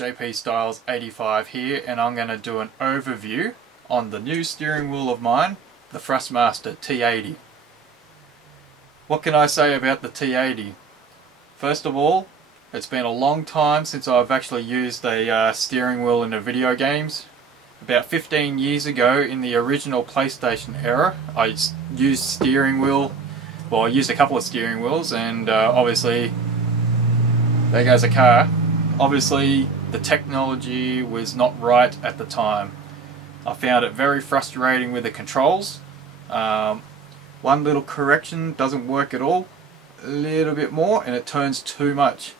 JP Styles 85 here, and I'm going to do an overview on the new steering wheel of mine, the Thrustmaster T80. What can I say about the T80? First of all, it's been a long time since I've actually used a steering wheel in the video games. About 15 years ago, in the original PlayStation era, I used steering wheel. Well, I used a couple of steering wheels, and obviously, there goes a car. Obviously, the technology was not right at the time. I found it very frustrating with the controls. One little correction doesn't work at all. A little bit more and it turns too much.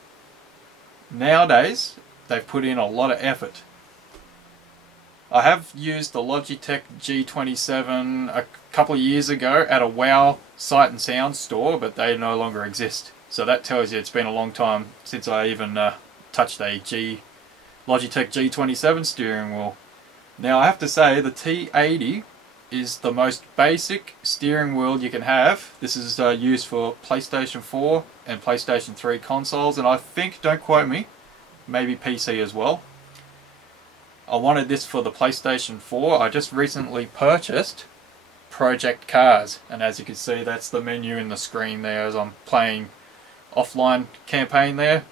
Nowadays, they've put in a lot of effort. I have used the Logitech G27 a couple of years ago at a WOW Sight and Sound store, but they no longer exist. So that tells you it's been a long time since I even touched a Logitech G27 steering wheel. Now I have to say the T80 is the most basic steering wheel you can have. This is used for PlayStation 4 and PlayStation 3 consoles, and I think, don't quote me, maybe PC as well. I wanted this for the PlayStation 4. I just recently purchased Project Cars, and as you can see, that's the menu in the screen there as I'm playing offline campaign there.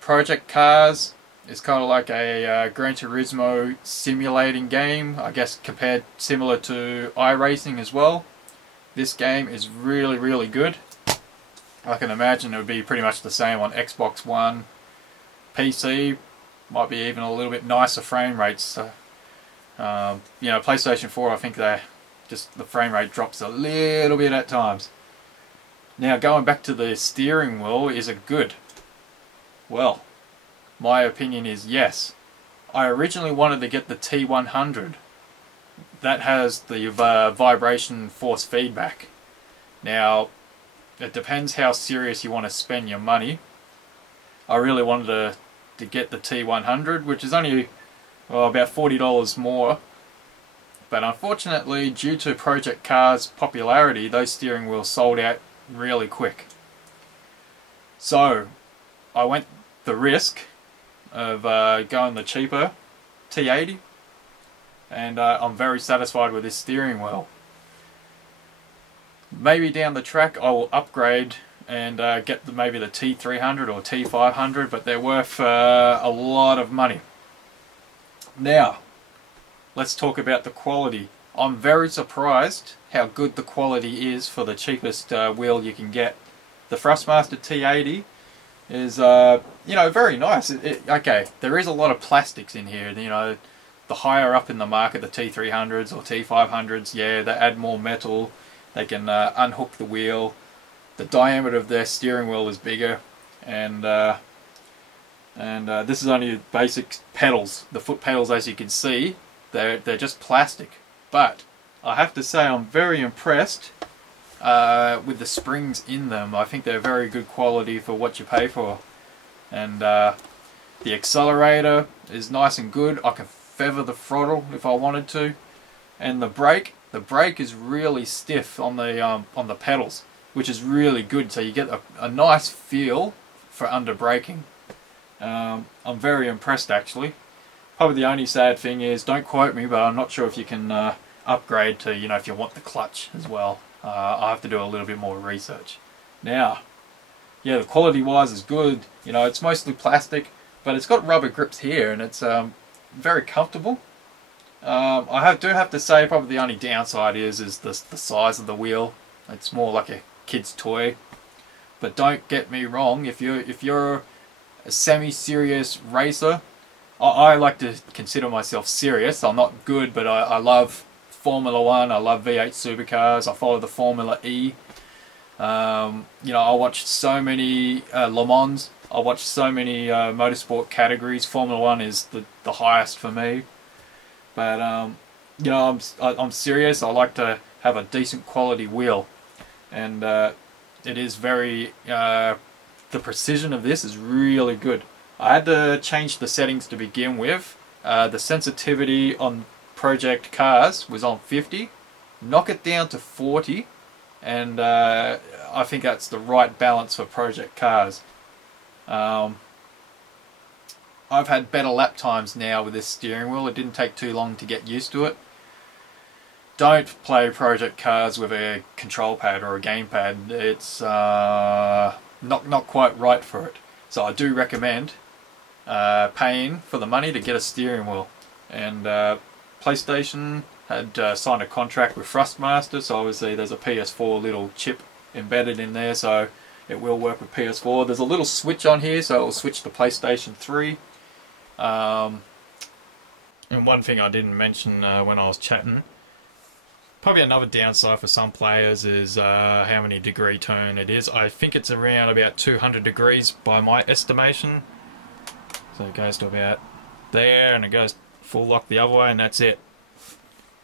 Project Cars is kind of like a Gran Turismo simulating game, I guess compared similar to iRacing as well. This game is really good. I can imagine it would be pretty much the same on Xbox One, PC, might be even a little bit nicer frame rates. You know, PlayStation 4, I think the frame rate drops a little bit at times. Now going back to the steering wheel, is it good? Well, my opinion is yes. I originally wanted to get the T100. That has the vibration force feedback. Now, it depends how serious you want to spend your money. I really wanted to get the T100, which is only about $40 more. But unfortunately, due to Project Cars' popularity, those steering wheels sold out really quick. So, I went the risk of going the cheaper T80, and I'm very satisfied with this steering wheel. Maybe down the track I will upgrade and get maybe the T300 or T500, but they're worth a lot of money. Now, let's talk about the quality. I'm very surprised how good the quality is for the cheapest wheel you can get. The Thrustmaster T80 is, you know, very nice. Okay, there is a lot of plastics in here. You know, the higher up in the market, the T300s or T500s, yeah, they add more metal. They can unhook the wheel. The diameter of their steering wheel is bigger, and this is only basic pedals. The foot pedals, as you can see, they're just plastic. But I have to say, I'm very impressed with the springs in them. I think they're very good quality for what you pay for. And the accelerator is nice and good. I can feather the throttle if I wanted to. And the brake is really stiff on the pedals, which is really good. So you get a nice feel for under braking. I'm very impressed actually. Probably the only sad thing is, don't quote me, but I'm not sure if you can upgrade to, you know, if you want the clutch as well. I have to do a little bit more research. Now, yeah, the quality wise is good. You know, it's mostly plastic, but it's got rubber grips here, and it's very comfortable. I do have to say, probably the only downside is the size of the wheel. It's more like a kid's toy. But don't get me wrong, if you're a semi-serious racer, I like to consider myself serious. I'm not good, but I love Formula 1, I love V8 supercars, I follow the Formula E. You know, I watch so many Le Mans, I watch so many motorsport categories. Formula 1 is the highest for me. But you know, I'm serious. I like to have a decent quality wheel, and it is very the precision of this is really good. I had to change the settings to begin with. The sensitivity on Project Cars was on 50. Knock it down to 40, and I think that's the right balance for Project Cars. I've had better lap times now with this steering wheel. It didn't take too long to get used to it. Don't play Project Cars with a control pad or a gamepad. It's not quite right for it. So I do recommend paying for the money to get a steering wheel. And PlayStation had signed a contract with Thrustmaster, so obviously there's a PS4 little chip embedded in there, so it will work with PS4. There's a little switch on here, so it will switch to PlayStation 3. And one thing I didn't mention when I was chatting, probably another downside for some players is how many degree turn it is. I think it's around about 200 degrees by my estimation. So it goes to about there and it goes full lock the other way and that's it.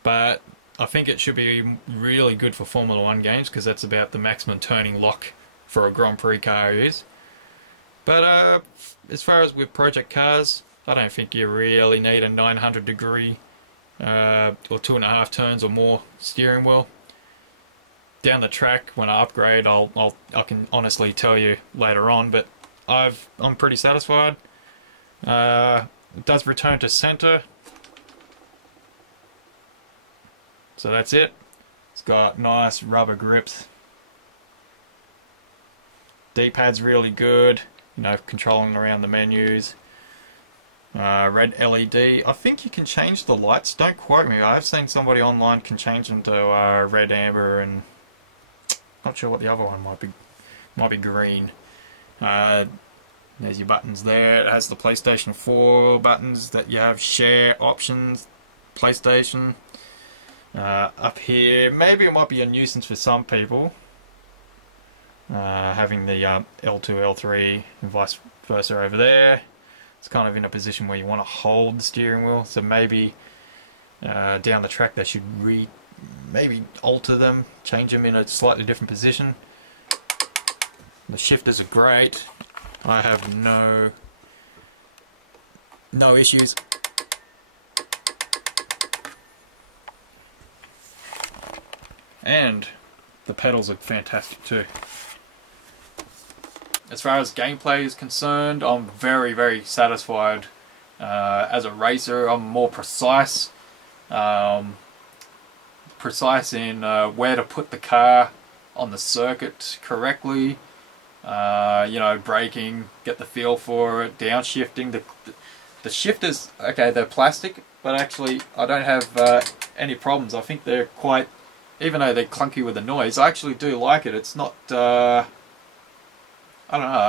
But I think it should be really good for Formula 1 games because that's about the maximum turning lock for a Grand Prix car is. But as far as with Project Cars, I don't think you really need a 900 degree or 2.5 turns or more steering wheel. Down the track, when I upgrade, I can honestly tell you later on, but I'm pretty satisfied. It does return to center, so that's it. It's got nice rubber grips. D-pad's really good, you know, controlling around the menus. Red LED. I think you can change the lights. Don't quote me. I've seen somebody online can change them to red, amber, and not sure what the other one might be. Might be green. There's your buttons there. It has the PlayStation 4 buttons that you have. Share options. PlayStation. Up here, maybe it might be a nuisance for some people. Having the L2, L3, and vice versa over there. It's kind of in a position where you want to hold the steering wheel, so maybe down the track they should maybe alter them, change them in a slightly different position. The shifters are great. I have no issues. And the pedals are fantastic too. As far as gameplay is concerned, I'm very, very satisfied. As a racer, I'm more precise. Precise in where to put the car on the circuit correctly. You know, braking, get the feel for it, downshifting. The shifters, okay, they're plastic, but actually I don't have any problems. I think they're quite, even though they're clunky with the noise, I actually do like it. It's not, I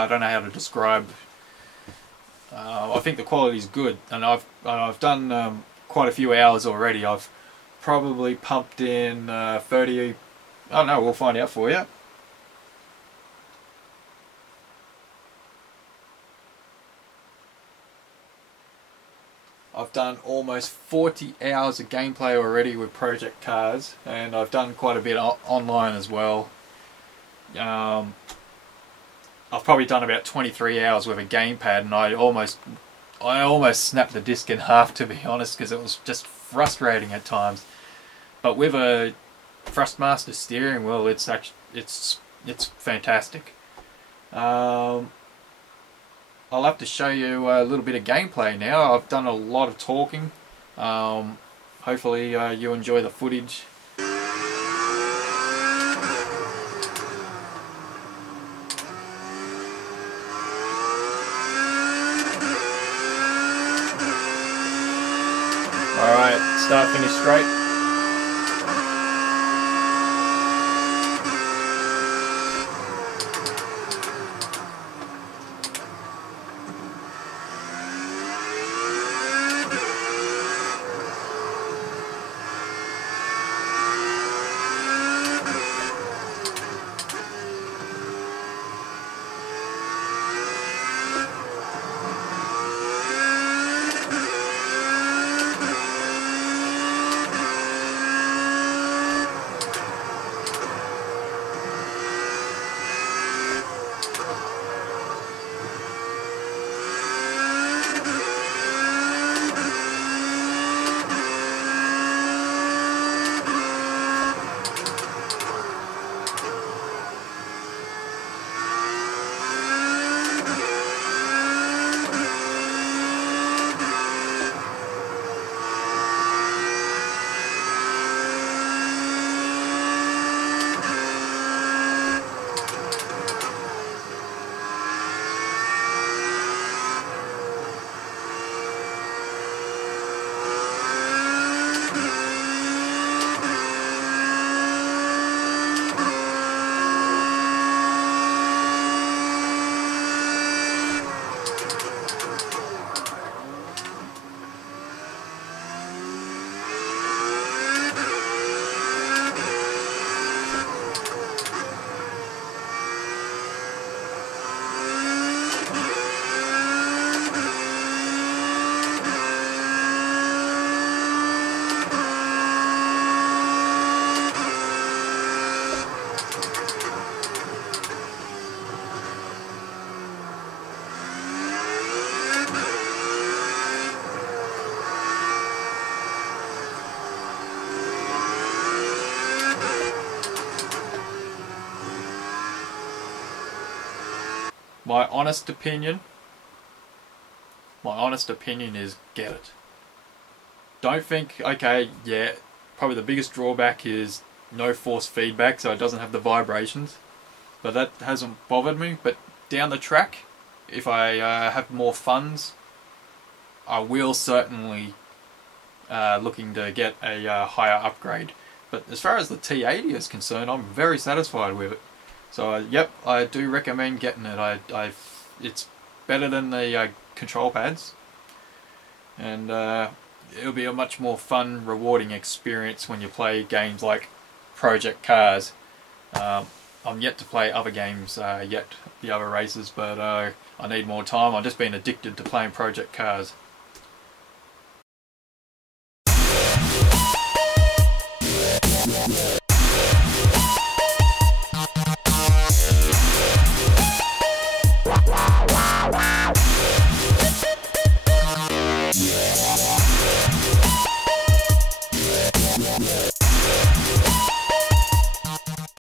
don't know how to describe. I think the quality is good, and I've done quite a few hours already. I've probably pumped in 30. I don't know. We'll find out for you. I've done almost 40 hours of gameplay already with Project Cars, and I've done quite a bit online as well. I've probably done about 23 hours with a gamepad, and I almost snapped the disc in half, to be honest, because it was just frustrating at times. But with a Thrustmaster steering wheel, it's fantastic. I'll have to show you a little bit of gameplay now. I've done a lot of talking. Hopefully you enjoy the footage. Alright, start, finish straight. my honest opinion is get it. Don't think, okay, yeah, probably the biggest drawback is no force feedback, so it doesn't have the vibrations, but that hasn't bothered me. But down the track, if I have more funds, I will certainly looking to get a higher upgrade. But as far as the T80 is concerned, I'm very satisfied with it. So yep, I do recommend getting it. It's better than the control pads, and it'll be a much more fun, rewarding experience when you play games like Project Cars. I'm yet to play other games the other races, but I need more time. I've just been addicted to playing Project Cars.